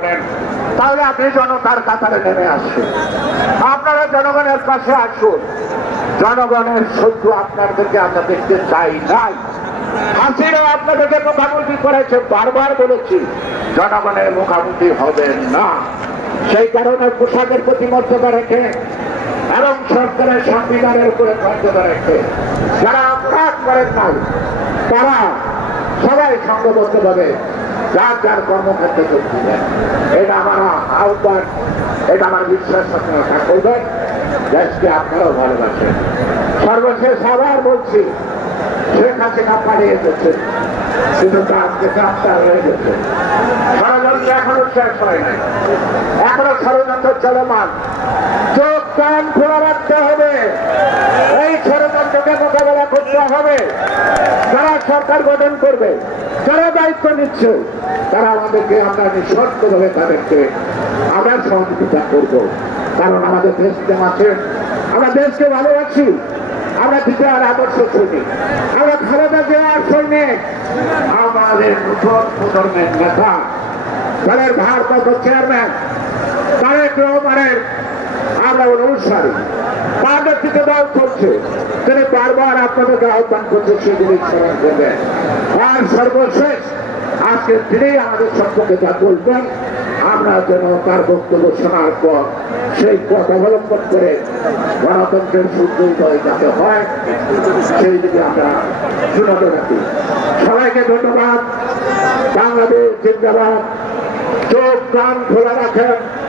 করেন, তাহলে আপনি জনতার কাতারে নেমে আসুন। আপনারা জনগণের পাশে আসুন। জনগণের শত্রু আপনাদেরকে আমরা দেখতে চাই নাই। হাসিনা আপনাদেরকে মুখামুখি করেছে, বারবার বলেছি জনগণের মুখামুখি হবেন না। সেই কারণে পোশাকের প্রতি মর্যাদা রেখে এবং সরকারের সংবিধানের উপরে মর্যাদা রেখে যারা অপরাধ করেন নাই তারা সবাই সংঘবদ্ধভাবে যার যার কর্মক্ষেত্রে যোগ দিলেন। এটা আমার আহ্বান, এটা আমার বিশ্বাস আপনারা তা করবেন। দেশকে আপনারাও ভালোবাসেন। সর্বশেষ আবার বলছি, শেখ হাসিনা পালিয়ে গেছে, কিন্তু তার গ্রেফতার হয়ে গেছে। ষড়যন্ত্র এখনো শেষ হয় নাই, এখনো ষড়যন্ত্র চলমান। চোখ কান খোলা রাখতে হবে, এই ষড়যন্ত্রকে মোকাবেলা করতে হবে। যারা সরকার গঠন করবে, যারা দায়িত্ব নিচ্ছে, তারা আমাদেরকে, আমরা নিঃশর্তভাবে তাদেরকে আমরা সহযোগিতা করব। কারণ আমাদের দেশপ্রেম আছে, আমরা দেশকে ভালোবাসি, আমরা দ্বিতীয় আদর্শ সৈনিক, আমরা খালেদা জিয়ার সৈনিক, আমাদের নতুন প্রজন্মের নেতা, দলের ভারপ্রাপ্ত চেয়ারম্যান তারেক রহমানের আমরা অনুসারী। তার নেতৃত্বে দল চলছে, তিনি বারবার আপনাদেরকে আহ্বান করছে সেগুলি স্মরণ করবেন। আর সর্বশেষ আজকে তিনি আমাদের সম্পর্কে যা বলবেন, আমরা যেন তার বক্তব্য শোনার পর সেই পথ অবলম্বন করে গণতন্ত্রের সুদৃঢ় যাতে হয় সেই দিকে আমরা শুনাতে রাখি। সবাইকে ধন্যবাদ। বাংলাদেশ জিন্দাবাদ। চোখ কান খোলা রাখেন।